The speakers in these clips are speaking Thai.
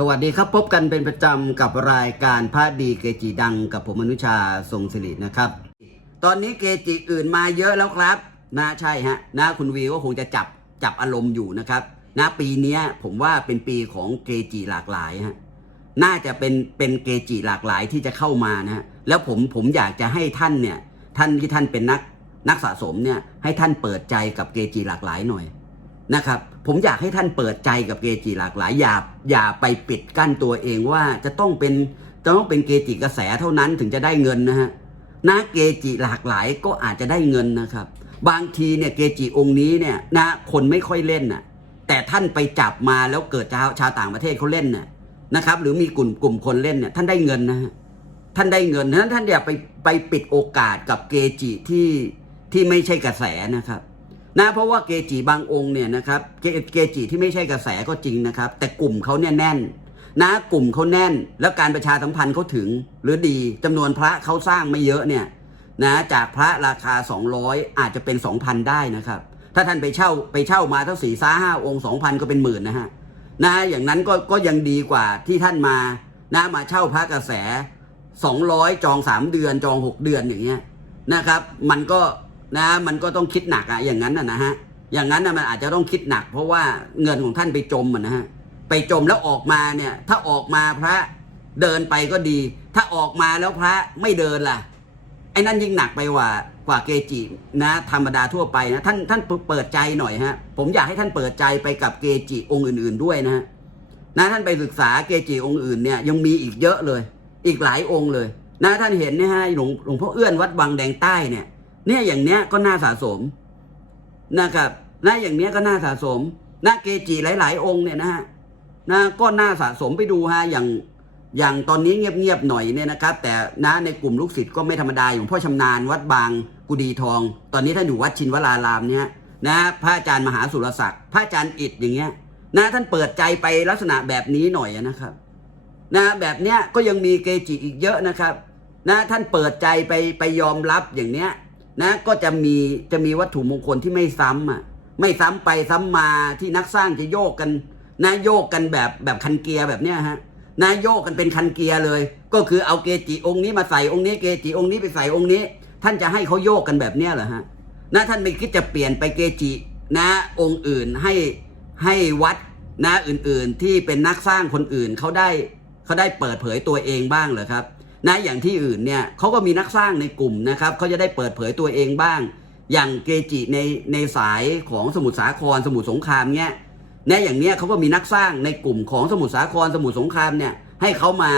สวัสดีครับพบกันเป็นประจำกับรายการพระดีเกจิดังกับผมอนุชาทรงศิรินะครับ ตอนนี้เกจิอื่นมาเยอะแล้วครับนะใช่ฮะนะคุณวีก็คงจะจับจับอารมณ์อยู่นะครับนะปีนี้ผมว่าเป็นปีของเกจิหลากหลายฮะน่าจะเป็นเป็นเกจิหลากหลายที่จะเข้ามานะฮะแล้วผมผมอยากจะให้ท่านเนี่ยท่านที่ท่านเป็นนักนักสะสมเนี่ยให้ท่านเปิดใจกับเกจิหลากหลายหน่อยนะครับ ผมอยากให้ท่านเปิดใจกับเกจิหลากหลาย อย่าอย่าไปปิดกั้นตัวเองว่าจะต้องเป็นจะต้องเป็นเกจิกระแสเท่านั้นถึงจะได้เงินนะฮะนะเกจิหลากหลายก็อาจจะได้เงินนะครับ บางทีเนี่ยเกจิองค์นี้เนี่ยนะคนไม่ค่อยเล่นน่ะแต่ท่านไปจับมาแล้วเกิดชาวชาวต่างประเทศเขาเล่นน่ะนะครับ หรือมีกลุ่มกลุ่มคนเล่นเนี่ยท่านได้เงินนะฮะท่านได้เงินนั้นท่านอย่าไปไปปิดโอกาสกับเกจิที่ที่ไม่ใช่กระแสนะครับ นะเพราะว่าเกจิบางองค์เนี่ยนะครับเกเกจิที่ไม่ใช่กระแสก็จริงนะครับ แต่กลุ่มเขาเนี่ยแน่นนะกลุ่มเขาแน่น แล้วการประชาสัมพันธ์เขาถึง หรือดีจำนวนพระเขาสร้างไม่เยอะเนี่ยนะจากพระราคา 200 อาจจะเป็น 2,000 ได้นะครับ ถ้าท่านไปเช่าไปเช่ามาทั้งสี่ซ้าห้าองค์2,000 ก็เป็นหมื่นนะฮะนะอย่างนั้นก็ก็ยังดีกว่าที่ท่านมานะมาเช่าพระกระแส 200 จอง 3 เดือนจอง 6 เดือนอย่างเงี้ยนะครับ มันก็ นะมันก็ต้องคิดหนักอะอย่างนั้นนะนะฮะอย่างนั้นนะมันอาจจะต้องคิดหนัก เพราะว่าเงินของท่านไปจมอะนะฮะไปจมแล้วออกมาเนี่ย ถ้าออกมาพระเดินไปก็ดี ถ้าออกมาแล้วพระไม่เดินล่ะไอ้นั่นยิ่งหนักไปกว่ากว่าเกจินะธรรมดาทั่วไปนะท่านท่านเปิดใจหน่อยฮะผมอยากให้ท่านเปิดใจไปกับเกจิองค์อื่น ๆด้วยนะฮะนะท่านไปศึกษาเกจิองค์อื่นเนี่ยยังมีอีกเยอะเลย อีกหลายองค์เลย นะท่านเห็นเนี่ยฮะหลวงหลวงพ่อเอื้อนวัดวังแดงใต้เนี่ย เนี่ยอย่างเนี้ยก็น่าสะสมนะครับนะอย่างเนี้ยก็น่าสะสมนะเกจิหลาย ๆ องค์เนี่ยนะฮะนะก็น่าสะสมไปดูฮะอย่างอย่างตอนนี้เงียบๆหน่อยเนี่ยนะครับ แต่นะในกลุ่มลูกศิษย์ก็ไม่ธรรมดาอย่างพ่อชำนาญวัดบางกุดีทอง ตอนนี้ท่านอยู่วัดชินวรารามเนี่ยนะพระอาจารย์มหาสุรศักดิ์พระอาจารย์อิดอย่างเงี้ยนะท่านเปิดใจไปลักษณะแบบนี้หน่อยนะครับนะแบบเนี้ยก็ยังมีเกจิอีกเยอะนะครับนะท่านเปิดใจไปไปยอมรับอย่างเนี้ย นะก็จะมีจะมีวัตถุมงคลที่ไม่ซ้ำอะไม่ซ้ำไปซ้ำมาที่นักสร้างจะโยกกันนะโยกกันแบบแบบคันเกียร์แบบเนี้ยฮะนะโยกกันเป็นคันเกียร์เลย ก็คือเอาเกจิองค์นี้มาใส่องค์นี้เกจิองค์นี้ไปใส่องค์นี้ ท่านจะให้เขาโยกกันแบบเนี้ยเหรอฮะนะท่านไม่คิดจะเปลี่ยนไปเกจินะองค์อื่นให้ให้วัดนะอื่นๆที่เป็นนักสร้างคนอื่นเขาได้เขาได้เปิดเผยตัวเองบ้างเหรอครับ นะอย่างที่อื่นเนี่ยเขาก็มีนักสร้างในกลุ่มนะครับเขาจะได้เปิดเผยตัวเองบ้าง อย่างเกจิในในสายของสมุทรสาครสมุทรสงครามเนี่ยนะอย่างเนี้ยเขาก็มีนักสร้างในกลุ่มของสมุทรสาครสมุทรสงครามเนี่ยให้เขามา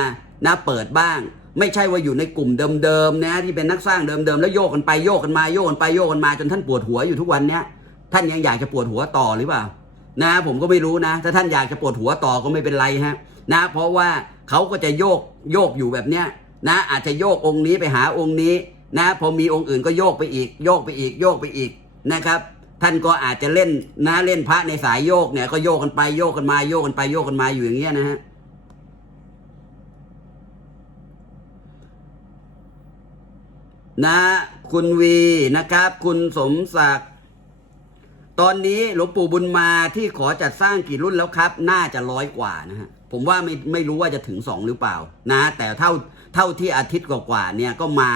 นะเปิดบ้าง ไม่ใช่ว่าอยู่ในกลุ่มเดิมๆนะที่เป็นนักสร้างเดิมๆแล้วโยกกันไปโยกกันมาโยกกันไปโยกกันมาจนท่านปวดหัวอยู่ทุกวันเนี้ยท่านยังอยากจะปวดหัวต่อหรือเปล่านะผมก็ไม่รู้นะ ถ้าท่านอยากจะปวดหัวต่อก็ไม่เป็นไรฮะนะเพราะว่าเขาก็จะโยกโยกอยู่แบบเนี้ย นะอาจจะโยกองค์นี้ไปหาองค์นี้นะพอมีองค์อื่นก็โยกไปอีก โยกไปอีก โยกไปอีกนะครับ ท่านก็อาจจะเล่นนะเล่นพระในสายโยกเนี่ยก็โยกกันไปโยกกันมาโยกกันไปโยกกันมาอยู่อย่างเงี้ยนะฮะนะคุณวีนะครับ คุณสมศักดิ์ตอนนี้หลวงปู่บุญมาที่ขอจัดสร้างกี่รุ่นแล้วครับ น่าจะร้อยกว่านะฮะผมว่าไม่ไม่รู้ว่าจะถึงสองหรือเปล่า นะ แต่เท่า เท่าที่อาทิตย์กว่าๆเนี่ยก็มา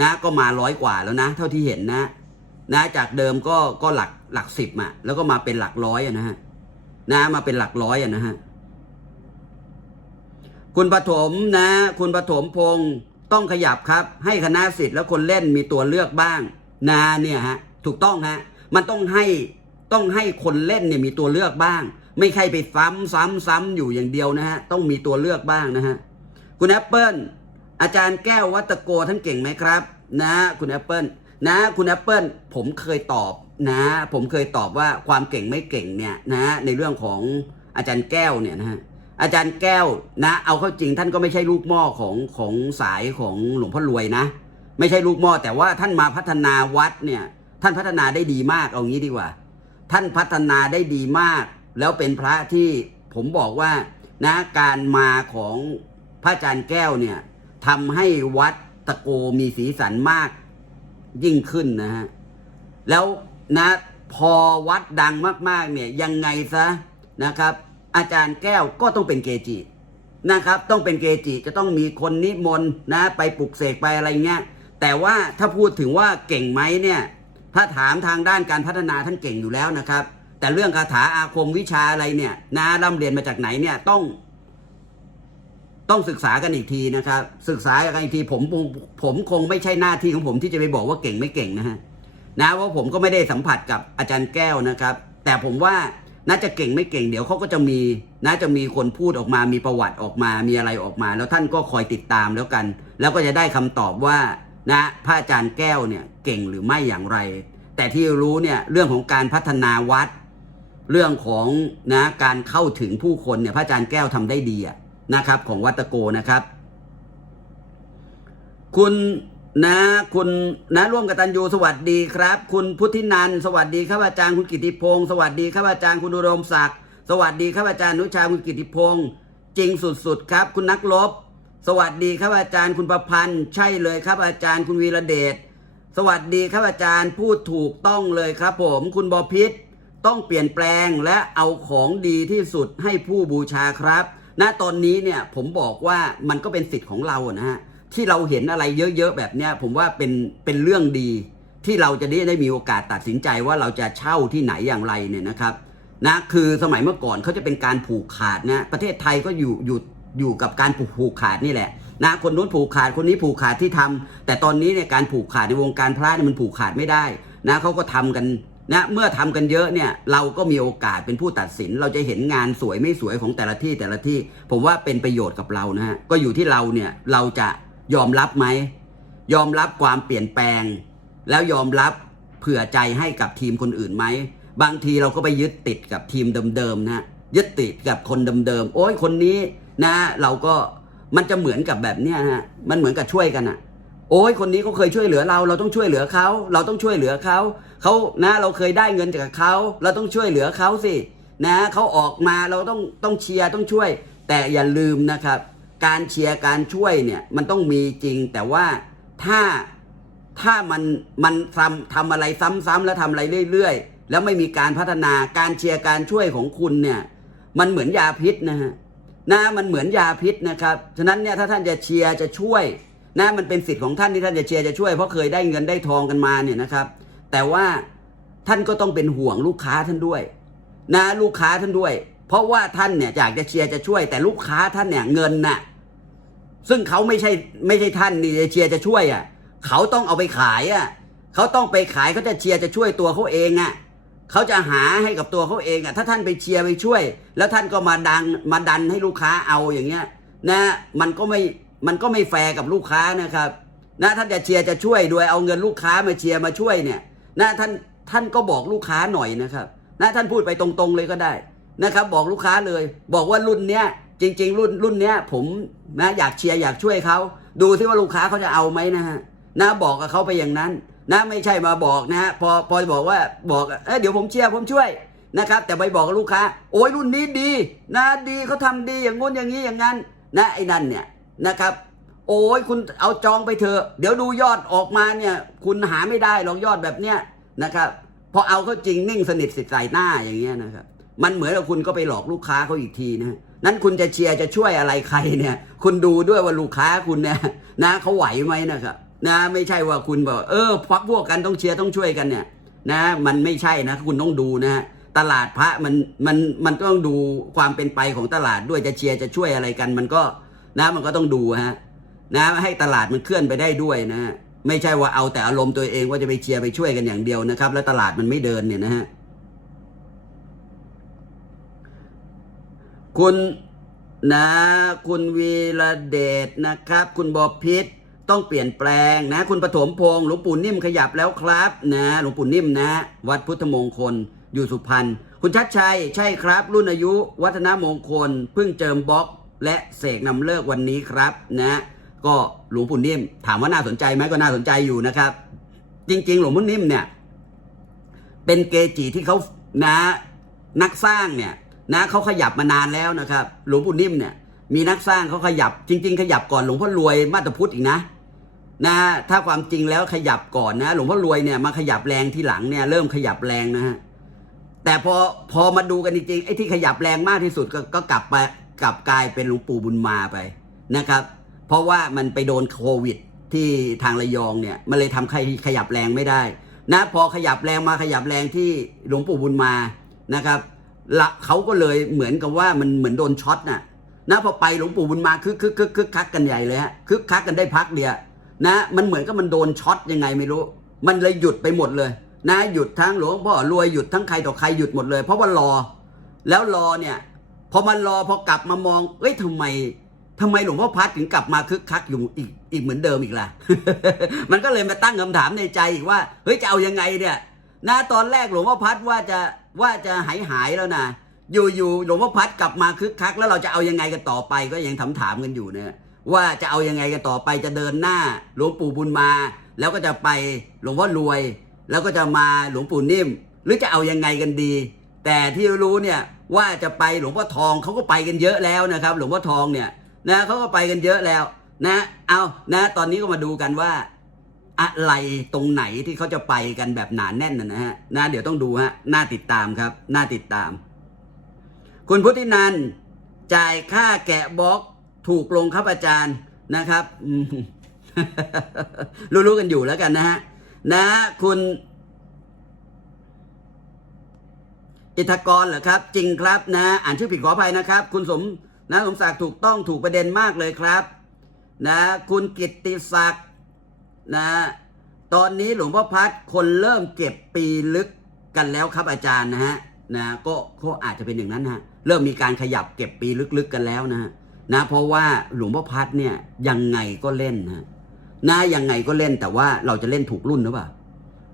นะก็มาร้อยกว่าแล้วนะ เท่าที่เห็นนะ นะจากเดิมก็ก็หลักหลักสิบอะแล้วก็มาเป็นหลักร้อยอะนะฮะนะมาเป็นหลักร้อยอะนะฮะคุณปฐมนะ คุณปฐมพงศ์ต้องขยับครับ ให้คณะสิทธิ์แล้วคนเล่นมีตัวเลือกบ้างนะเนี่ยฮะถูกต้องฮะมันต้องให้ต้องให้คนเล่นเนี่ยมีตัวเลือกบ้าง ไม่ใช่ไปซ้ำซ้ำซ้ำอยู่อย่างเดียวนะฮะต้องมีตัวเลือกบ้างนะฮะ คุณแอปเปิลอาจารย์แก้ววัตโกท่านเก่งไหมครับ นะ คุณแอปเปิลนะ คุณแอปเปิลผมเคยตอบนะ ผมเคยตอบว่าความเก่งไม่เก่งเนี่ยนะในเรื่องของอาจารย์แก้วเนี่ยนะฮะอาจารย์แก้วนะ เอาเข้าจริงท่านก็ไม่ใช่ลูกหม้อของของสายของหลวงพ่อรวยนะ ไม่ใช่ลูกหม้อแต่ว่าท่านมาพัฒนาวัดเนี่ยท่านพัฒนาได้ดีมากเอางี้ดีกว่า ท่านพัฒนาได้ดีมาก แล้วเป็นพระที่ผมบอกว่านะการมาของ พระอาจารย์แก้วเนี่ยทำให้วัดตะโกมีสีสันมากยิ่งขึ้นนะฮะแล้วนะพอวัดดังมากๆเนี่ยยังไงซะนะครับ อาจารย์แก้วก็ต้องเป็นเกจินะครับ ต้องเป็นเกจิจะต้องมีคนนิมนต์นะไปปลุกเสกไปอะไรเงี้ยแต่ว่าถ้าพูดถึงว่าเก่งไหมเนี่ยถ้าถามทางด้านการพัฒนาท่านเก่งอยู่แล้วนะครับ แต่เรื่องคาถาอาคมวิชาอะไรเนี่ยนะร่ำเรียนมาจากไหนเนี่ยต้อง ต้องศึกษากันอีกทีนะครับ ศึกษากันอีกทีผมผมคงไม่ใช่หน้าที่ของผมที่จะไปบอกว่าเก่งไม่เก่งนะฮะนะเพราะผมก็ไม่ได้สัมผัสกับอาจารย์แก้วนะครับ แต่ผมว่าน่าจะเก่งไม่เก่งเดี๋ยวเขาก็จะมี น่าจะมีคนพูดออกมา มีประวัติออกมา มีอะไรออกมา แล้วท่านก็คอยติดตามแล้วกัน แล้วก็จะได้คำตอบว่านะพระอาจารย์แก้วเนี่ยเก่งหรือไม่อย่างไร แต่ที่รู้เนี่ยเรื่องของการพัฒนาวัด เรื่องของนะการเข้าถึงผู้คนเนี่ยพระอาจารย์แก้วทำได้ดีอะ นะครับของวัดตะโกนะครับ คุณนะคุณนะร่วมกับตันยูสวัสดีครับ คุณพุทธินันสวัสดีครับอาจารย์คุณกิติพงศ์สวัสดีครับอาจารย์คุณอุดมศักดิ์สวัสดีครับอาจารย์นุชาคุณกิติพงศ์จริงสุดๆครับ คุณนักลบ สวัสดีครับอาจารย์คุณประพันธ์ ใช่เลยครับอาจารย์คุณวีระเดชสวัสดีครับอาจารย์พูดถูกต้องเลยครับผม คุณบอพิษต้องเปลี่ยนแปลงและเอาของดีที่สุดให้ผู้บูชาครับ ณตอนนี้เนี่ยผมบอกว่ามันก็เป็นสิทธิ์ของเราอะนะฮะที่เราเห็นอะไรเยอะๆแบบเนี้ยผมว่าเป็นเป็นเรื่องดี ที่เราจะได้ได้มีโอกาสตัดสินใจว่าเราจะเช่าที่ไหนอย่างไรเนี่ยนะครับนะคือสมัยเมื่อก่อนเขาจะเป็นการผูกขาดนะประเทศไทยก็อยู่อยู่อยู่กับการผูกผูกขาดนี่แหละนะคนนู้นผูกขาดคนนี้ผูกขาดที่ทำแต่ตอนนี้เนี่ยการผูกขาดในวงการพระเนี่ยมันผูกขาดไม่ได้นะเขาก็ทำกัน นะเมื่อทำกันเยอะเนี่ยเราก็มีโอกาสเป็นผู้ตัดสิน เราจะเห็นงานสวยไม่สวยของแต่ละที่แต่ละที่ ผมว่าเป็นประโยชน์กับเรานะฮะก็อยู่ที่เราเนี่ยเราจะยอมรับไหมยอมรับความเปลี่ยนแปลง แล้วยอมรับเผื่อใจให้กับทีมคนอื่นไหมบางทีเราก็ไปยึดติดกับทีมเดิมๆนะยึดติดกับคนเดิมๆโอ้ยคนนี้นะ เราก็มันจะเหมือนกับแบบเนี้ยฮะมันเหมือนกับช่วยกันอะ โอ้ยคนนี้เขาเคยช่วยเหลือเรา เราต้องช่วยเหลือเขาเราต้องช่วยเหลือเขาเขานะเราเคยได้เงินจากเขาเราต้องช่วยเหลือเขาสินะเขาออกมาเราต้องต้องเชียร์ต้องช่วย แต่อย่าลืมนะครับ การเชียร์การช่วยเนี่ยมันต้องมีจริง แต่ว่าถ้าถ้ามันมันทำทำอะไรซ้ำๆแล้วทำอะไรเรื่อย ๆ แล้วไม่มีการพัฒนาการเชียร์การช่วยของคุณเนี่ยมันเหมือนยาพิษนะฮะนะมันเหมือนยาพิษนะครับฉะนั้นเนี่ยถ้าท่านจะเชียร์จะช่วย นะมันเป็นสิทธิ์ของท่านที่ท่านจะเชียร์จะช่วยเพราะเคยได้เงินได้ทองกันมาเนี่ยนะครับ แต่ว่าท่านก็ต้องเป็นห่วงลูกค้าท่านด้วย นะลูกค้าท่านด้วย เพราะว่าท่านเนี่ยอยากจะเชียร์จะช่วย แต่ลูกค้าท่านเนี่ยเงินน่ะซึ่งเขาไม่ใช่ไม่ใช่ท่านนี่จะเชียร์จะช่วยอะเขาต้องเอาไปขายอะเขาต้องไปขายเขาจะเชียร์จะช่วยตัวเขาเองอะเขาจะหาให้กับตัวเขาเองอะถ้าท่านไปเชียร์ไปช่วย แล้วท่านก็มาดังมาดันให้ลูกค้าเอาอย่างเงี้ยนะมันก็ไม่ มันก็ไม่แฟร์กับลูกค้านะครับนะท่านจะเชียร์จะช่วยโดยเอาเงินลูกค้ามาเชียร์มาช่วยเนี่ยนะท่านท่านก็บอกลูกค้าหน่อยนะครับนะท่านพูดไปตรงๆเลยก็ได้นะครับ บอกลูกค้าเลย บอกว่ารุ่นเนี้ยจริง ๆ รุ่นรุ่นเนี้ยผมนะอยากเชียร์อยากช่วยเขาดูที่ว่าลูกค้าเขาจะเอาไหมนะฮะนะบอกกับเขาไปอย่างนั้น นะไม่ใช่มาบอกนะฮะพอพอบอกว่าบอกเอ้ยเดี๋ยวผมเชียร์ผมช่วยนะครับ แต่ไปบอกกับลูกค้า โอ้ยรุ่นนี้ดี นะดีเขาทำดีอย่างงู้นอย่างนี้อย่างนั้น นะไอ้นั่นเนี่ย นะครับ โอ้ยคุณเอาจองไปเถอะ เดี๋ยวดูยอดออกมาเนี่ย คุณหาไม่ได้หรอกยอดแบบเนี้ยนะครับพอเอาเขาจริงนิ่งสนิทสิทธิ์ใส่หน้าอย่างเงี้ยนะครับ มันเหมือนกับคุณก็ไปหลอกลูกค้าเขาอีกทีนะนั้นคุณจะเชียร์จะช่วยอะไรใครเนี่ย คุณดูด้วยว่าลูกค้าคุณเนี่ยนะเขาไหวไหมนะครับนะไม่ใช่ว่าคุณบอกเออพักพวกกันต้องเชียร์ต้องช่วยกันเนี่ยนะมันไม่ใช่นะคุณต้องดูนะฮะตลาดพระมันมันมันต้องดูความเป็นไปของตลาดด้วยจะเชียร์จะช่วยอะไรกัน มันก็ นะมันก็ต้องดูฮะนะให้ตลาดมันเคลื่อนไปได้ด้วยนะฮะไม่ใช่ว่าเอาแต่อารมณ์ตัวเองว่าจะไปเชียร์ไปช่วยกันอย่างเดียวนะครับ แล้วตลาดมันไม่เดินเนี่ยนะฮะคุณนะคุณวีระเดชนะครับ คุณบอพิษต้องเปลี่ยนแปลงนะ คุณปฐมพงศ์หลวงปู่นิ่มขยับแล้วครับ นะหลวงปู่นิ่มนะ วัดพุทธมงคลอยู่สุพรรณคุณชัดชัย ใช่ครับ รุ่นอายุ วัฒนมงคล เพิ่งเจิมบล็อก และเสกนำเลิกวันนี้ครับนะก็หลวงปู่นิ่ม ถามว่าน่าสนใจไหมก็น่าสนใจอยู่นะครับ จริง ๆ หลวงปู่นิ่มเนี่ยเป็นเกจิที่เขานะนักสร้างเนี่ยนะเขาขยับมานานแล้วนะครับ หลวงปู่นิ่มเนี่ยมีนักสร้างเขาขยับ จริง ๆ ขยับก่อนหลวงพ่อรวยมาตรพุทธอีกนะนะถ้าความจริงแล้วขยับก่อนนะ หลวงพ่อรวยเนี่ยมาขยับแรงที่หลังเนี่ยเริ่มขยับแรงนะฮะแต่พอพอมาดูกันจริงๆไอ้ที่ขยับแรงมากที่สุดก็ก็กลับไป กลับกลายเป็นหลวงปู่บุญมาไปนะครับ เพราะว่ามันไปโดนโควิดที่ทางระยองเนี่ยมันเลยทำใครขยับแรงไม่ได้นะพอขยับแรงมาขยับแรงที่หลวงปู่บุญมานะครับละเขาก็เลยเหมือนกับว่ามันเหมือนโดนช็อตน่ะนะพอไปหลวงปู่บุญมาคึกคึกคึกคึกคักกันใหญ่เลยฮะคึกคักกันได้พักเดียวนะมันเหมือนกับมันโดนช็อตยังไงไม่รู้ มันเลยหยุดไปหมดเลย นะหยุดทั้งหลวงพ่อรวยหยุดทั้งใครต่อใครหยุดหมดเลย เพราะว่ารอ แล้วรอเนี่ย พอมันรอพอกลับมามองเอ้ยทำไมทำไมหลวงพ่อพัดถึงกลับมาคึกคักอยู่อีกอีกเหมือนเดิมอีกล่ะ มันก็เลยมาตั้งคำถามในใจอีกว่า เฮ้ยจะเอายังไงเนี่ยนะตอนแรกหลวงพ่อพัดว่าจะว่าจะหายหายแล้วนะอยู่ๆหลวงพ่อพัดกลับมาคึกคัก แล้วเราจะเอายังไงกันต่อไปก็ยังถามถามๆกันอยู่เนี่ยว่าจะเอายังไงกันต่อไปจะเดินหน้าหลวงปู่บุญมา แล้วก็จะไปหลวงพ่อรวย แล้วก็จะมาหลวงปู่นิ่ม หรือจะเอายังไงกันดี แต่ที่รู้เนี่ยว่าจะไปหลวงพ่อทองเขาก็ไปกันเยอะแล้วนะครับ หลวงพ่อทองเนี่ยนะเขาก็ไปกันเยอะแล้วนะเอานะตอนนี้ก็มาดูกันว่า อะไรตรงไหนที่เขาจะไปกันแบบหนานแน่นนะนะฮะนะเดี๋ยวต้องดูฮะน่าติดตามครับน่าติดตาม คุณพุทธินันท์จ่ายค่าแกะบล็อกถูกลงครับอาจารย์นะครับรู้ๆกันอยู่แล้วกันนะฮะนะคุณ อิทกรเหรอครับ จริงครับนะ อ่านชื่อผิดขออภัยนะครับ คุณสมนะสมศักดิ์ถูกต้องถูกประเด็นมากเลยครับนะคุณกิตติศักดิ์นะตอนนี้หลวงพ่อพัดคนเริ่มเก็บปีลึกกันแล้วครับอาจารย์นะฮะนะก็ก็อาจจะเป็นอย่างนั้นฮะเริ่มมีการขยับเก็บปีลึกๆกันแล้วนะนะเพราะว่าหลวงพ่อพัดเนี่ยยังไงก็เล่นนะนะยังไงก็เล่นแต่ว่าเราจะเล่นถูกรุ่นหรือเปล่า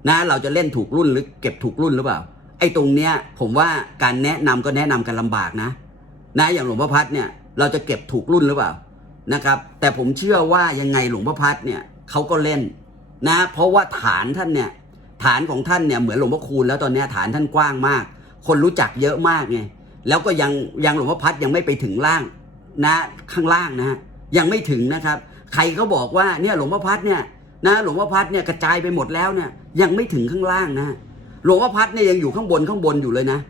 นะเราจะเล่นถูกรุ่นหรือเก็บถูกรุ่นหรือเปล่า ไอ้ตรงเนี้ยผมว่าการแนะนำก็แนะนำกันลำบากนะ นะอย่างหลวงพ่อพัดเนี่ยเราจะเก็บถูกรุ่นหรือเปล่านะครับแต่ผมเชื่อว่ายังไงหลวงพ่อพัดเนี่ยเขาก็เล่นนะเพราะว่าฐานท่านเนี่ยฐานของท่านเนี่ยเหมือนหลวงพ่อคูณแล้วตอนเนี้ยฐานท่านกว้างมาก คนรู้จักเยอะมากไงแล้วก็ยังยังหลวงพ่อพัดยังไม่ไปถึงล่างนะข้างล่างนะฮะยังไม่ถึงนะครับ ใครก็บอกว่าเนี่ยหลวงพ่อพัดเนี่ยนะหลวงพ่อพัดเนี่ยกระจายไปหมดแล้วเนี่ยยังไม่ถึงข้างล่างนะ หลวงพ่อพัดเนี่ยยังอยู่ข้างบนข้างบนอยู่เลยนะ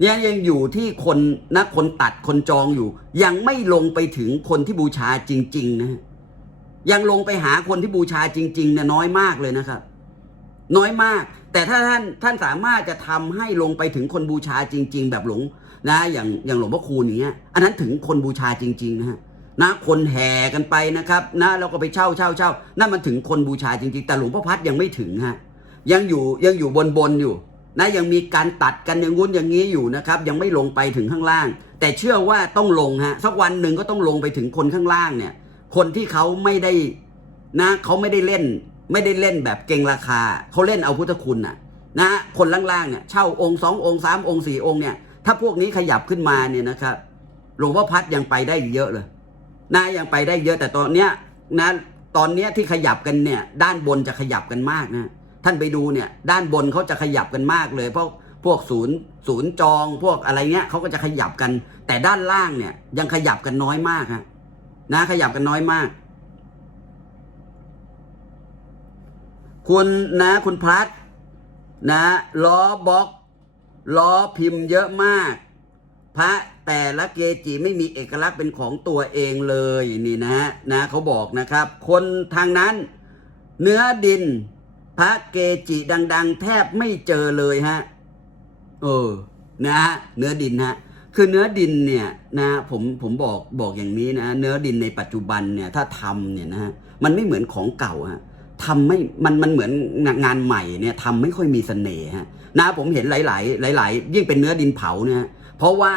เนี่ยยังอยู่ที่คนนะคนตัดคนจองอยู่ ยังไม่ลงไปถึงคนที่บูชาจริง ๆ นะ ยังลงไปหาคนที่บูชาจริงๆเนี่ยน้อยมากเลยนะครับ น้อยมาก แต่ถ้าท่านท่านสามารถจะทำให้ลงไปถึงคนบูชาจริง ๆ แบบหลวงนะ อย่างอย่างหลวงพ่อคูณอย่างเงี้ย อันนั้นถึงคนบูชาจริง ๆ นะฮะนะคนแห่กันไปนะครับ นะแล้วก็ไปเช่าเช่าเช่านั่นมันถึงคนบูชาจริง ๆ แต่หลวงพ่อพัดยังไม่ถึงฮะ ยังอยู่ยังอยู่บนบนอยู่นะยังมีการตัดกันอย่างงู้นอย่างนี้อยู่นะครับ ยังไม่ลงไปถึงข้างล่าง แต่เชื่อว่าต้องลงฮะสักวันหนึ่งก็ต้องลงไปถึงคนข้างล่างเนี่ย คนที่เขาไม่ได้นะเขาไม่ได้เล่น ไม่ได้เล่นแบบเก่งราคาเขาเล่นเอาพุทธคุณน่ะนะคนล่างๆเนี่ยเช่าองค์สององค์สามองค์สี่องค์เนี่ยถ้าพวกนี้ขยับขึ้นมาเนี่ยนะครับหลวงพ่อพัดยังไปได้เยอะเลยนะยังไปได้เยอะแต่ตอนเนี้ยนะตอนเนี้ยที่ขยับกันเนี่ย ด้านบนจะขยับกันมากนะ ท่านไปดูเนี่ยด้านบนเขาจะขยับกันมากเลย เพราะพวกศูนย์ศูนย์จองพวกอะไรเงี้ยเขาก็จะขยับกัน แต่ด้านล่างเนี่ย ยังขยับกันน้อยมากฮะนะขยับกันน้อยมาก คุณนะคุณพัดนะล้อบล็อก ล้อพิมพ์เยอะมาก พระแต่ละเกจิไม่มีเอกลักษณ์เป็นของตัวเองเลยนี่นะฮะนะเขาบอกนะครับ คนทางนั้น เนื้อดิน พระเกจิดัง ๆ แทบไม่เจอเลยฮะเออนะฮะเนื้อดินฮะคือเนื้อดินเนี่ยนะผมผมบอกบอกอย่างนี้นะ เนื้อดินในปัจจุบันเนี่ยถ้าทำเนี่ยนะฮะมันไม่เหมือนของเก่าฮะทำไม่มันมันเหมือนงานใหม่เนี่ยทำไม่ค่อยมีเสน่ห์ฮะนะผมเห็นหลาย ๆ หลาย ๆ ยิ่งเป็นเนื้อดินเผาเนี่ยเพราะว่า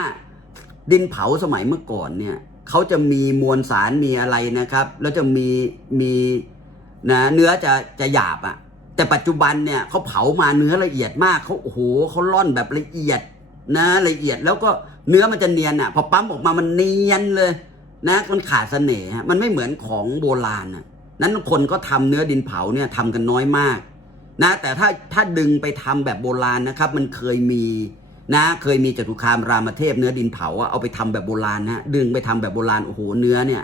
ดินเผาสมัยเมื่อก่อนเนี่ยเขาจะมีมวลสารมีอะไรนะครับ แล้วจะมีมีนะเนื้อจะจะหยาบอะ่ะ แต่ปัจจุบันเนี่ยเขาเผามาเนื้อละเอียดมากเขาโอ้โหเขาล่อนแบบละเอียดนะละเอียดแล้วก็เนื้อมันจะเนียนอะ่ะพอปั๊มออกมามันเนียนเลย นะมันขาดเสน่ห์ฮะมันไม่เหมือนของโบราณอะนั้นคนก็ทำเนื้อดินเผาเนี่ยทำกันน้อยมาก นะ แต่ถ้าถ้าดึงไปทำแบบโบราณนะครับ มันเคยมีนะเคยมีจตุคามรามเทพเนื้อดินเผาอะเอาไปทำแบบโบราณนะดึงไปทำแบบโบราณโอ้โหเนื้อเนี่ย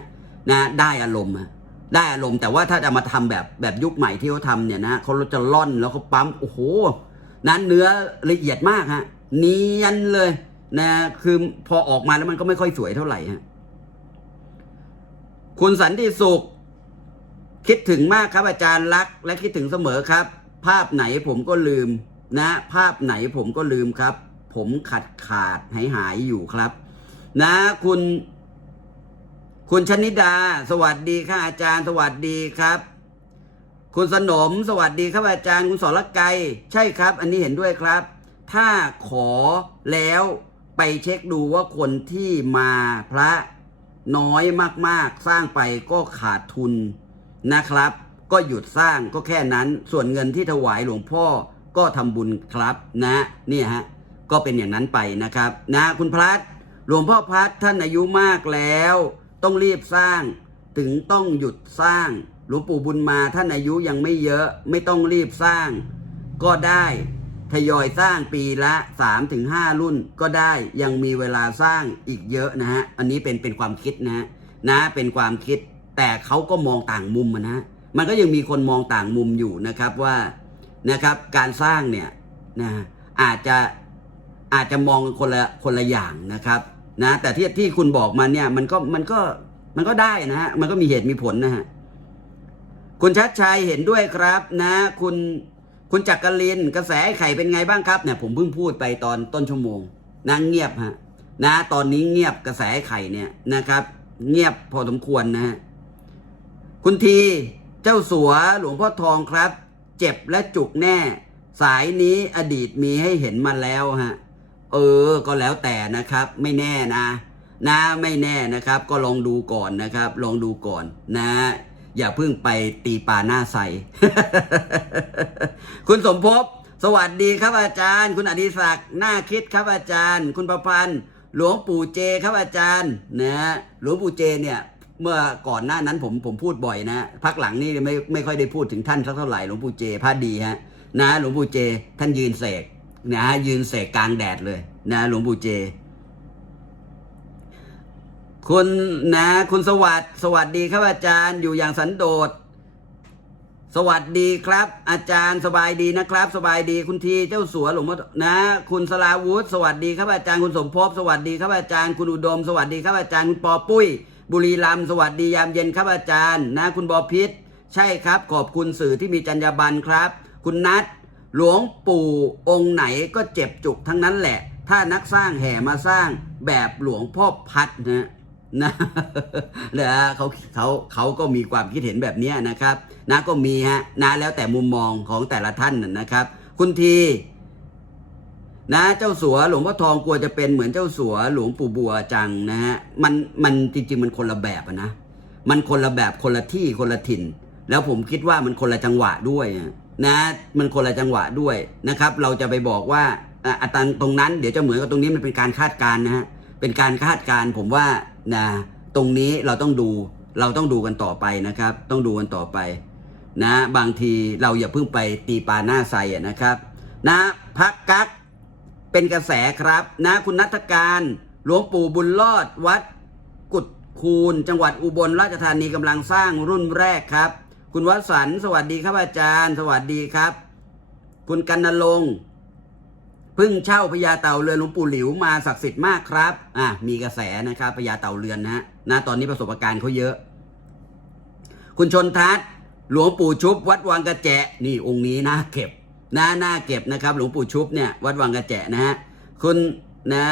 นะได้อารมณ์อะ ได้อารมณ์แต่ว่าถ้าจะมาทำแบบแบบยุคใหม่ที่เขาทำเนี่ยนะเขาจะล่อนแล้วเขาปั๊มโอ้โหนั้นเนื้อละเอียดมากฮะเนียนเลยนะคือพอออกมาแล้วมันก็ไม่ค่อยสวยเท่าไหร่ฮะคุณสันติสุข คิดถึงมากครับอาจารย์รัก และคิดถึงเสมอครับ ภาพไหนผมก็ลืมนะ ภาพไหนผมก็ลืมครับ ผมขัดขาดหายหายอยู่ครับ นะคุณ คุณชนิดา สวัสดีค่ะอาจารย์ สวัสดีครับ คุณสนม สวัสดีครับอาจารย์ คุณสรไกรใช่ครับ อันนี้เห็นด้วยครับ ถ้าขอแล้วไปเช็คดูว่าคนที่มาพระน้อยมากๆ สร้างไปก็ขาดทุนนะครับ ก็หยุดสร้างก็แค่นั้น ส่วนเงินที่ถวายหลวงพ่อก็ทำบุญครับนะเนี่ยฮะก็เป็นอย่างนั้นไปนะครับ นะ คุณพลัดหลวงพ่อพัดท่านอายุมากแล้ว ต้องรีบสร้าง ถึงต้องหยุดสร้าง หลวงปู่บุญมาท่านอายุยังไม่เยอะ ไม่ต้องรีบสร้าง ก็ได้ทยอยสร้างปีละ3ถึง5รุ่นก็ได้ยังมีเวลาสร้างอีกเยอะนะฮะ อันนี้เป็นเป็นความคิดนะฮะนะเป็นความคิดแต่เขาก็มองต่างมุมนะฮะมันก็ยังมีคนมองต่างมุมอยู่นะครับว่านะครับการสร้างเนี่ยนะอาจจะอาจจะมองคนละคนละอย่างนะครับ นะแต่ที่ที่คุณบอกมาเนี่ยมันก็มันก็มันก็ได้นะฮะมันก็มีเหตุมีผลนะฮะคุณชัดชัยเห็นด้วยครับนะ คุณคุณจักรลินกระแสไข่เป็นไงบ้างครับเนี่ยผมเพิ่งพูดไปตอนต้นชั่วโมงนางเงียบฮะนะตอนนี้เงียบกระแสไอ้ไข่เนี่ยนะครับ เงียบพอสมควรนะฮะคุณทีเจ้าสัวหลวงพ่อทองครับ เจ็บและจุกแน่ สายนี้อดีตมีให้เห็นมาแล้วฮะ เออ ก็แล้วแต่นะครับ ไม่แน่นะ นะไม่แน่นะครับ ก็ลองดูก่อนนะครับ ลองดูก่อนนะ อย่าเพิ่งไปตีปลาหน้าใส คุณสมภพสวัสดีครับอาจารย์ คุณอดิศักดิ์น่าคิดครับอาจารย์ คุณประพันธ์ หลวงปู่เจครับอาจารย์นะหลวงปู่เจเนี่ยเมื่อก่อนหน้านั้นผมผมพูดบ่อยนะพักหลังนี่ไม่ไม่ค่อยได้พูดถึงท่านสักเท่าไหร่หลวงปู่เจพระดีฮะนะหลวงปู่เจท่านยืนเสก นะฮะยืนเสกกลางแดดเลยนะหลวงปู่เจ คุณนะคุณสวัสดิ์สวัสดีครับอาจารย์อยู่อย่างสันโดษ สวัสดีครับ อาจารย์สบายดีนะครับ สบายดีคุณทีเจ้าสัวหลวงพ่อนะ คุณสลาวุธสวัสดีครับอาจารย์คุณสมภพสวัสดีครับอาจารย์คุณอุดม สวัสดีครับอาจารย์คุณปอปุ้ยบุรีรัมย์สวัสดียามเย็นครับอาจารย์ นะ คุณบอพิษ ใช่ครับ ขอบคุณสื่อที่มีจรรยาบรรณครับ คุณนัท หลวงปู่องค์ไหนก็เจ็บจุกทั้งนั้นแหละ ถ้านักสร้างแห่มาสร้างแบบหลวงพ่อพัดนะนะนะเขาเขาเขาก็มีความคิดเห็นแบบนี้นะครับ นะก็มีฮะนะแล้วแต่มุมมองของแต่ละท่านนะครับ คุณทีนะเจ้าสัวหลวงพ่อทองกลัวจะเป็นเหมือนเจ้าสัวหลวงปู่บัวจังนะฮะมันมันจริง ๆ มันคนละแบบนะมันคนละแบบคนละที่คนละถิ่น แล้วผมคิดว่ามันคนละจังหวะด้วยอะ นะมันคนละจังหวะด้วยนะครับ เราจะไปบอกว่าอัตราตรงนั้นเดี๋ยวจะเหมือนกับตรงนี้มันเป็นการคาดการณ์นะฮะเป็นการคาดการณ์ผมว่านะตรงนี้เราต้องดูเราต้องดูกันต่อไปนะครับ ต้องดูกันต่อไป นะ บางทีเราอย่าเพิ่งไปตีปลาหน้าใสอะนะครับ นะพักกักเป็นกระแสครับ นะคุณนัทการหลวงปู่บุญรอดวัดกุดคูนจังหวัดอุบลราชธานีกำลังสร้างรุ่นแรกครับ คุณวสันต์สวัสดีครับอาจารย์ สวัสดีครับ คุณกันนรงค์เพิ่งเช่าพญาเต่าเรือนหลวงปู่หลิวมาศักดิ์สิทธิ์มากครับ อะมีกระแสนะครับพญาเต่าเรือนนะฮะตอนนี้ประสบการณ์เขาเยอะ คุณชนทัศน์หลวงปู่ชุบ วัดวังกระแจนี่องค์นี้น่าเก็บน่าน่าเก็บนะครับ หลวงปู่ชุบเนี่ยวัดวังกระแจนะฮะคุณนะ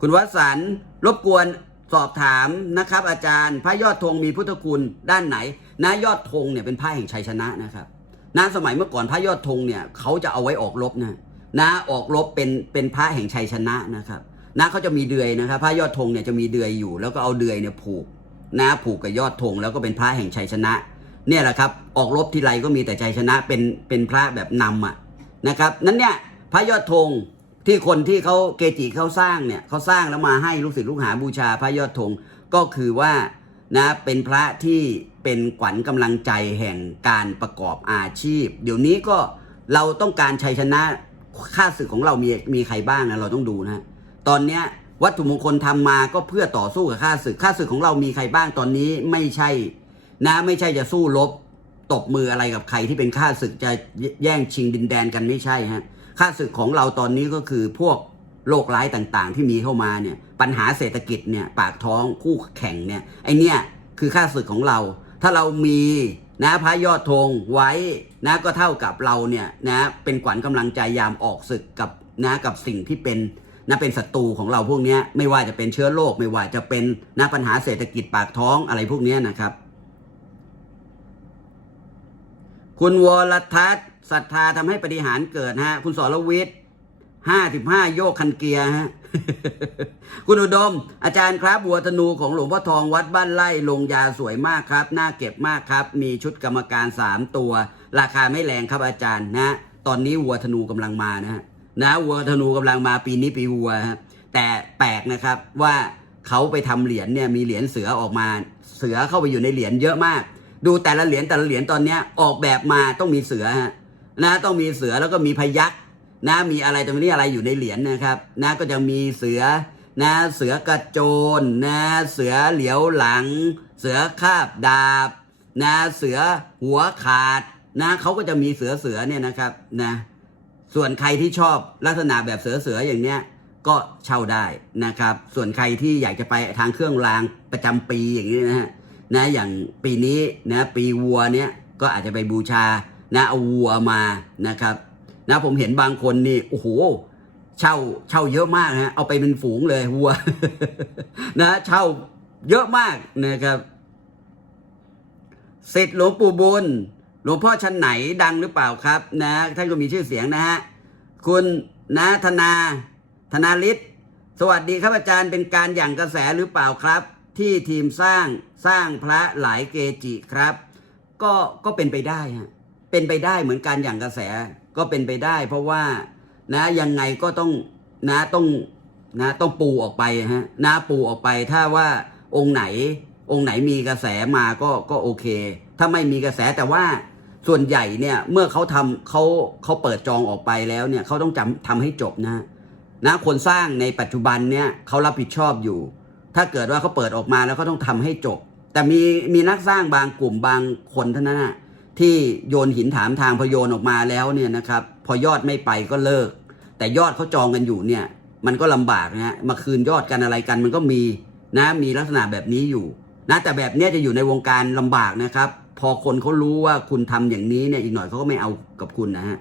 คุณวสันต์รบกวน สอบถามนะครับ อาจารย์พระยอดธงมีพุทธคุณด้านไหนนะยอดธงเนี่ยเป็นพระแห่งชัยชนะนะครับนะสมัยเมื่อก่อนพระยอดธงเนี่ยเขาจะเอาไว้ออกรบนะนะออกรบเป็นเป็นพระแห่งชัยชนะนะครับนะเขาจะมีเดือยนะครับ พระยอดธงเนี่ยจะมีเดือยอยู่ แล้วก็เอาเดือยเนี่ยผูกนะผูกกับยอดธงแล้วก็เป็นพระแห่งชัยชนะเนี่ยแหละครับออกรบทีไรก็มีแต่ชัยชนะเป็นเป็นพระแบบนำอะนะครับนั้นเนี่ยพระยอดธง ที่คนที่เขาเกจิเขาสร้างเนี่ยเขาสร้างแล้วมาให้ลูกศิษย์ลูกหาบูชาพระยอดธงก็คือว่านะเป็นพระที่เป็นขวัญกำลังใจแห่งการประกอบอาชีพ เดี๋ยวนี้ก็เราต้องการชัยชนะค่าศึกของเรามีมีใครบ้างนะเราต้องดูนะตอนเนี้ยวัตถุมงคลทำมาก็เพื่อต่อสู้กับข้าศึกข้าศึกของเรามีใครบ้างตอนนี้ไม่ใช่นะไม่ใช่จะสู้รบตบมืออะไรกับใครที่เป็นข้าศึกจะแย่งชิงดินแดนกันไม่ใช่ฮะ ค่าศึกของเราตอนนี้ก็คือพวกโรคร้ายต่างๆ ที่มีเข้ามาเนี่ยปัญหาเศรษฐกิจเนี่ยปากท้องคู่แข่งเนี่ยไอเนี่ยคือค่าศึกของเรา ถ้าเรามีนะพระยอดธงไว้นะก็เท่ากับเราเนี่ยนะเป็นขวัญกำลังใจยามออกศึกกับนะกับสิ่งที่เป็นนะเป็นศัตรูของเราพวกเนี้ยไม่ว่าจะเป็นเชื้อโรคไม่ว่าจะเป็นนะปัญหาเศรษฐกิจปากท้องอะไรพวกเนี้ยนะครับ คุณวรทัศน์ ศรัทธาทำให้ปฏิหารเกิดฮะ คุณสรวิทย์ห้าสิบห้าโยกคันเกียร์ฮะ คุณอุดม อาจารย์ครับวัวธนูของหลวงพ่อทองวัดบ้านไร่ลงยาสวยมากครับ น่าเก็บมากครับ มีชุดกรรมการสามตัว ราคาไม่แรงครับอาจารย์นะ ตอนนี้วัวธนูกำลังมานะฮะนะวัวธนูกำลังมาปีนี้ปีวัวฮะแต่แปลกนะครับว่าเขาไปทำเหรียญเนี่ยมีเหรียญเสือออกมา เสือเข้าไปอยู่ในเหรียญเยอะมาก ดูแต่ละเหรียญแต่ละเหรียญตอนเนี้ยออกแบบมาต้องมีเสือฮะ นะต้องมีเสือแล้วก็มีพยักนะมีอะไรตรงนี้อะไรอยู่ในเหรียญนะครับนะก็จะมีเสือนะเสือกระโจนนะเสือเหลียวหลัง เสือคาบดาบนะเสือหัวขาดนะเขาก็จะมีเสือเสือเนี่ยนะครับนะส่วนใครที่ชอบลักษณะแบบเสือเสืออย่างเนี้ยก็เช่าได้นะครับ ส่วนใครที่อยากจะไปทางเครื่องรางประจำปีอย่างนี้นะฮะนะอย่างปีนี้นะปีวัวเนี้ยก็อาจจะไปบูชา นะเอาวัวมานะครับนะผมเห็นบางคนนี่โอ้โหเช่าเช่าเยอะมากนะเอาไปเป็นฝูงเลยวัว นะเช่าเยอะมากนะครับสิทธิหลวงปู่บุญหลวงพ่อชั้นไหนดังหรือเปล่าครับ นะ ท่านก็มีชื่อเสียงนะฮะคุณนะธนาธนาฤทธิ์สวัสดีครับอาจารย์เป็นการหยั่งกระแสหรือเปล่าครับ ที่ทีมสร้างสร้างพระหลายเกจิครับ ก็ก็เป็นไปได้ฮะ เป็นไปได้เหมือนการอย่างกระแสก็เป็นไปได้ เพราะว่านะยังไงก็ต้องนะต้องนะต้องปูออกไปฮะนะปูออกไปถ้าว่าองค์ไหน องค์ไหนมีกระแสมาก็ก็โอเค ถ้าไม่มีกระแสแต่ว่าส่วนใหญ่เนี่ยเมื่อเขาทำเขาเขาเปิดจองออกไปแล้วเนี่ยเขาต้องจำทำให้จบนะนะคนสร้างในปัจจุบันเนี่ยเขารับผิดชอบอยู่ ถ้าเกิดว่าเขาเปิดออกมาแล้วเขาต้องทำให้จบ แต่มีมีนักสร้างบางกลุ่มบางคนเท่านั้นนะ ที่โยนหินถามทางพอโยนออกมาแล้วเนี่ยนะครับ พอยอดไม่ไปก็เลิก แต่ยอดเขาจองกันอยู่เนี่ย มันก็ลำบากนะฮะมาคืนยอดกันอะไรกัน มันก็มีนะมีลักษณะแบบนี้อยู่นะแต่แบบนี้จะอยู่ในวงการลำบากนะครับ พอคนเขารู้ว่าคุณทำอย่างนี้เนี่ยอีกหน่อยเขาก็ไม่เอากับคุณนะฮะ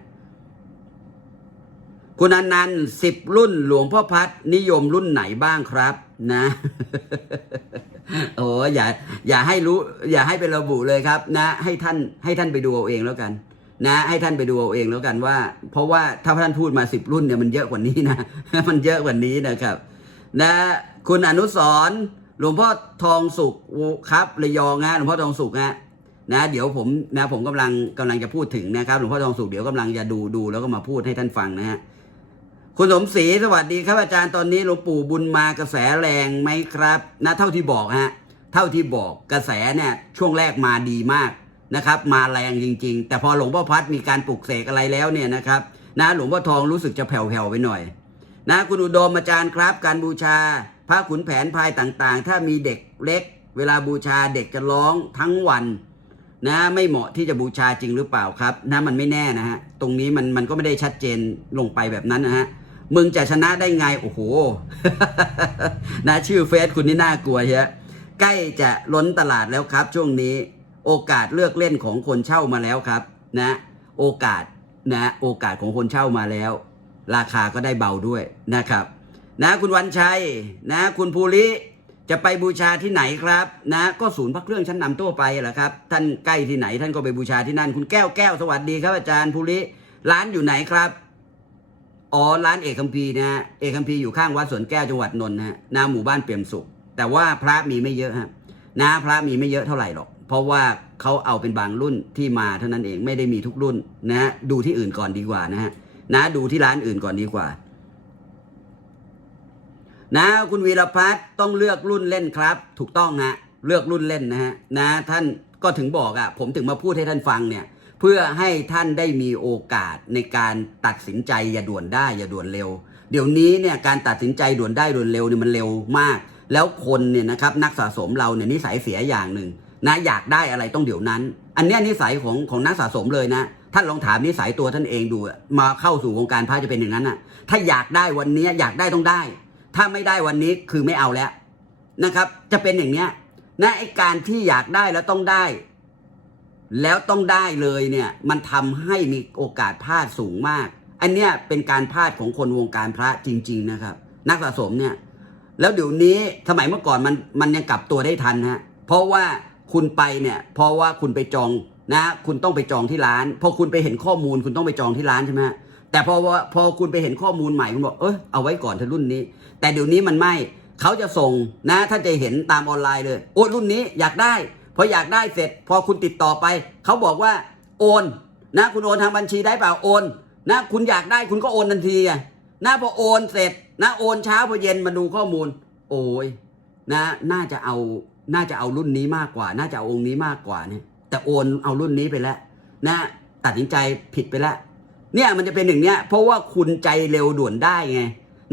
คุณอนันต์สิบรุ่นหลวงพ่อพัดนิยมรุ่นไหนบ้างครับนะ โอ้อย่าอย่าให้รู้ อย่าให้เป็นระบุเลยครับ นะ ให้ท่านให้ท่านไปดูเอาเองแล้วกัน นะ ให้ท่านไปดูเอาเองแล้วกันว่า เพราะว่าถ้าท่านพูดมาสิบรุ่นเนี่ยมันเยอะกว่านี้นะมันเยอะกว่านี้นะครับ นะ คุณอนุสรหลวงพ่อทองสุขครับระยองฮะหลวงพ่อทองสุขฮะนะ เดี๋ยวผมนะ ผมกำลังกำลังจะพูดถึงนะครับหลวงพ่อทองสุขเดี๋ยวกำลังจะดูดูแล้วก็มาพูดให้ท่านฟังนะฮะ คุณสมศรีสวัสดีครับอาจารย์ตอนนี้หลวงปู่บุญมากระแสแรงไหมครับนะเท่าที่บอกฮะเท่าที่บอกกระแสเนี่ยช่วงแรกมาดีมากนะครับ มาแรงจริง ๆ แต่พอหลวงพ่อพัดมีการปลุกเสกอะไรแล้วเนี่ยนะครับนะหลวงพ่อทองรู้สึกจะแผ่วๆไปหน่อย นะคุณอุดมอาจารย์ครับ การบูชาพระขุนแผนพายต่างๆ ถ้ามีเด็กเล็ก เวลาบูชาเด็กจะร้องทั้งวันนะไม่เหมาะที่จะบูชาจริงหรือเปล่าครับนะมันไม่แน่นะฮะตรงนี้มันมันก็ไม่ได้ชัดเจนลงไปแบบนั้นนะฮะ มึงจะชนะได้ไง โอ้โหนะชื่อเฟซคุณนี่น่ากลัวเชียใกล้จะล้นตลาดแล้วครับ ช่วงนี้โอกาสเลือกเล่นของคนเช่ามาแล้วครับ นะ โอกาสนะโอกาสของคนเช่ามาแล้ว ราคาก็ได้เบาด้วยนะครับ นะคุณวันชัยนะ คุณภูริจะไปบูชาที่ไหนครับ นะ ก็ศูนย์พระเครื่องชั้นนำทั่วไปแหละครับ ท่านใกล้ที่ไหนท่านก็ไปบูชาที่นั่น คุณแก้วแก้วสวัสดีครับอาจารย์ภูริร้านอยู่ไหนครับ อ๋อร้านเอกคัมพีร์นะฮะเอกคัมพีร์อยู่ข้างวัดสวนแก้วจังหวัดนนท์นะฮะหน้าหมู่บ้านเปี่ยมสุข แต่ว่าพระมีไม่เยอะฮะนะพระมีไม่เยอะเท่าไหร่หรอก เพราะว่าเขาเอาเป็นบางรุ่นที่มาเท่านั้นเองไม่ได้มีทุกรุ่นนะฮะดูที่อื่นก่อนดีกว่านะฮะนะดูที่ร้านอื่นก่อนดีกว่า นะคุณวีรพัฒน์ต้องเลือกรุ่นเล่นครับ ถูกต้องฮะเลือกรุ่นเล่นนะฮะนะท่านก็ถึงบอกอะ่ะผมถึงมาพูดให้ท่านฟังเนี่ย พื่อให้ท่านได้มีโอกาสในการตัดสินใจอย่าด่วนได้อย่าด่วนเร็ว เดี๋ยวนี้เนี่ยการตัดสินใจด่วนได้ด่วนเร็วเนี่ยมันเร็วมาก แล้วคนเนี่ยนะครับนักสะสมเราเนี่ยนิสัยเสียอย่างหนึ่งนะอยากได้อะไรต้องเดี๋ยวนั้น อันเนี้ยนิสัยของของนักสะสมเลยนะท่านลองถามนิสัยตัวท่านเองดูมาเข้าสู่วงการพระจะเป็นอย่างนั้นน่ะถ้าอยากได้วันนี้อยากได้ต้องได้ ถ้าไม่ได้วันนี้คือไม่เอาแล้วนะครับ จะเป็นอย่างเนี้ยนะไอการที่อยากได้แล้วต้องได้ แล้วต้องได้เลยเนี่ยมันทำให้มีโอกาสพลาดสูงมาก อันเนี้ยเป็นการพลาดของคนวงการพระจริง ๆ นะครับ นักสะสมเนี่ยแล้วเดี๋ยวนี้สมัยเมื่อก่อนมันมันยังกลับตัวได้ทันฮะเพราะว่าคุณไปเนี่ยเพราะว่าคุณไปจองนะ คุณต้องไปจองที่ร้านพอคุณไปเห็นข้อมูลคุณต้องไปจองที่ร้านใช่ไหมแต่พอว่าพอคุณไปเห็นข้อมูลใหม่คุณบอกเออเอาไว้ก่อนเธอะรุ่นนี้ แต่เดี๋ยวนี้มันไม่เขาจะส่งนะถ้าจะเห็นตามออนไลน์เลย โอ้รุ่นนี้อยากได้ พออยากได้เสร็จ พอคุณติดต่อไป เขาบอกว่าโอนนะคุณโอนทางบัญชีได้เปล่าโอนนะคุณอยากได้คุณก็โอนทันทีอะนะพอโอนเสร็จนะโอนเช้าพอเย็นมาดูข้อมูล โอ้ยนะน่าจะเอาน่าจะเอารุ่นนี้มากกว่า น่าจะเอาองค์นี้มากกว่าเนี่ยแต่โอนเอารุ่นนี้ไปแล้วนะตัดสินใจผิดไปแล้วเนี่ยมันจะเป็นอย่างเนี้ยเพราะว่าคุณใจเร็วด่วนได้ไง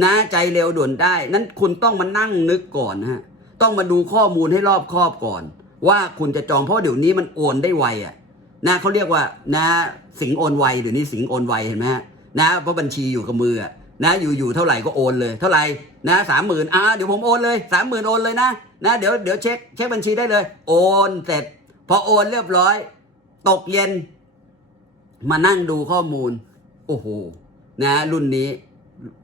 นะใจเร็วด่วนได้ นั้นคุณต้องมานั่งนึกก่อนนะฮะต้องมาดูข้อมูลให้รอบคอบก่อน ว่าคุณจะจองเพราะเดี๋ยวนี้มันโอนได้ไวอะนะเขาเรียกว่านะสิงโอนไวเดี๋ยวนี้สิงโอนไวเห็นไหมฮะนะเพราะบัญชีอยู่กับมืออะนะอยู่อยู่เท่าไหร่ก็โอนเลย เท่าไหร่นะสามหมื่นอ่าเดี๋ยวผมโอนเลยสามหมื่นโอนเลยนะนะเดี๋ยวเดี๋ยวเช็คเช็คบัญชีได้เลย โอนเสร็จ พอโอนเรียบร้อย ตกเย็น มานั่งดูข้อมูล โอ้โหนะ รุ่นนี้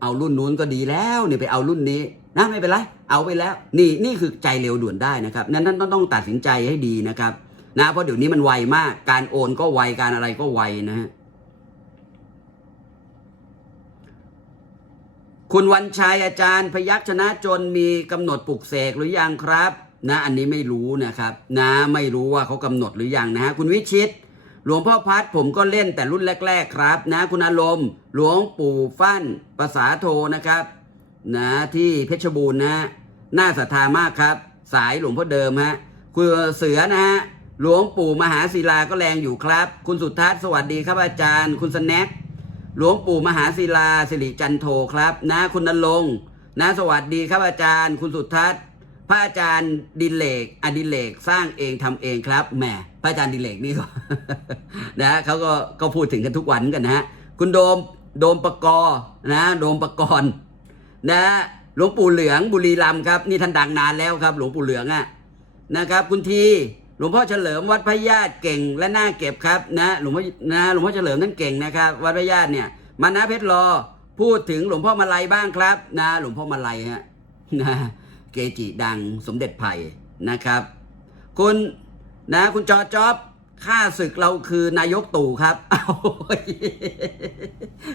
เอารุ่นนู้นก็ดีแล้วเนี่ยไปเอารุ่นนี้ นะไม่เป็นไร เอาไปแล้ว นี่นี่คือใจเร็วด่วนได้นะครับนั้นท่านต้องต้องตัดสินใจให้ดีนะครับ นะเพราะเดี๋ยวนี้มันไวมาก การโอนก็ไวการอะไรก็ไวนะฮะคุณวันชัยอาจารย์ พยัคฆ์ชนะจนมีกำหนดปลุกเสกหรือยังครับ นะอันนี้ไม่รู้นะครับ นะไม่รู้ว่าเขากำหนดหรือยังนะฮะคุณวิชิตหลวงพ่อพัดผมก็เล่นแต่รุ่นแรก ๆ ครับ นะคุณอารมณ์ หลวงปู่ฟั่นภาษาโทนะครับ นะที่เพชรบูรณ์นะฮะน่าศรัทธามากครับ สายหลวงพ่อเดิมฮะคุณเสือนะฮะหลวงปู่มหาศิลาก็แรงอยู่ครับ คุณสุทัศน์สวัสดีครับอาจารย์ คุณสแน็คหลวงปู่มหาศิลาสิริจันโทครับ นะคุณนรงค์นะสวัสดีครับอาจารย์ คุณสุทัศน์พระอาจารย์ดิเลกอดิเลกสร้างเองทำเองครับแหมพระอาจารย์ดิเลกนี่ก็นะเขาก็ก็พูดถึงกันทุกวันกันนะฮะคุณโดมโดมปกรณ์นะโดมปกรณ์ นะหลวงปู่เหลืองบุรีรัมย์ครับนี่ท่านดังนานแล้วครับ หลวงปู่เหลืองอะนะครับ คุณทีหลวงพ่อเฉลิมวัดพระญาติเก่งและน่าเก็บครับนะหลวงพ่อนะหลวงพ่อเฉลิมนั่นเก่งนะครับ วัดพระญาติเนี่ยมานะเพชรรอพูดถึงหลวงพ่อมาลัยบ้างครับ นะ หลวงพ่อมาลัยฮะนะเกจิดังสมเด็จไผ่นะครับ คุณนะคุณจอจอบข้าศึกเราคือนายกตู่ครับ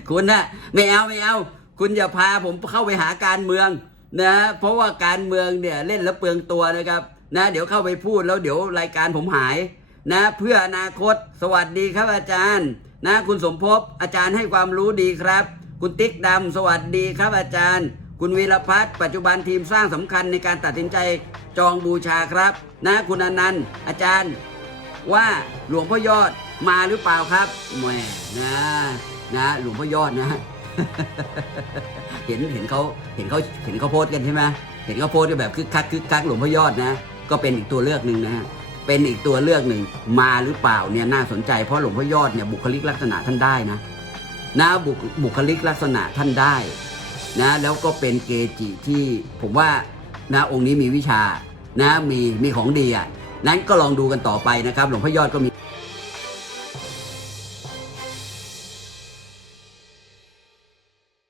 คุณนะไม่เอาไม่เอา คุณอย่าพาผมเข้าไปหาการเมืองนะเพราะว่าการเมืองเนี่ยเล่นแล้วเปลืองตัวนะครับนะเดี๋ยวเข้าไปพูดแล้วเดี๋ยวรายการผมหายนะเพื่ออนาคตสวัสดีครับอาจารย์นะคุณสมภพอาจารย์ให้ความรู้ดีครับ คุณติ๊กดำสวัสดีครับอาจารย์ คุณวีรพัฒน์ปัจจุบันทีมสร้างสำคัญในการตัดสินใจจองบูชาครับ นะคุณอนันต์อาจารย์ ว่าหลวงพ่อยอดมาหรือเปล่าครับแหมนะนะหลวงพ่อยอดนะ เห็นเห็นเขาเห็นเขาเห็นเขาโพสกันใช่ไหมเห็นเขาโพสกันแบบคึกคักคึกคักหลวงพ่อยอดนะ ก็เป็นอีกตัวเลือกหนึ่งนะฮะเป็นอีกตัวเลือกหนึ่งมาหรือเปล่าเนี่ยน่าสนใจเพราะหลวงพ่อยอดเนี่ยบุคลิกลักษณะท่านได้นะนะบุคบุคลิกลักษณะท่านได้นะแล้วก็เป็นเกจิที่ผมว่านะองค์นี้มีวิชานะมีมีของดีอะนั้นก็ลองดูกันต่อไปนะครับ หลวงพ่อยอดก็มี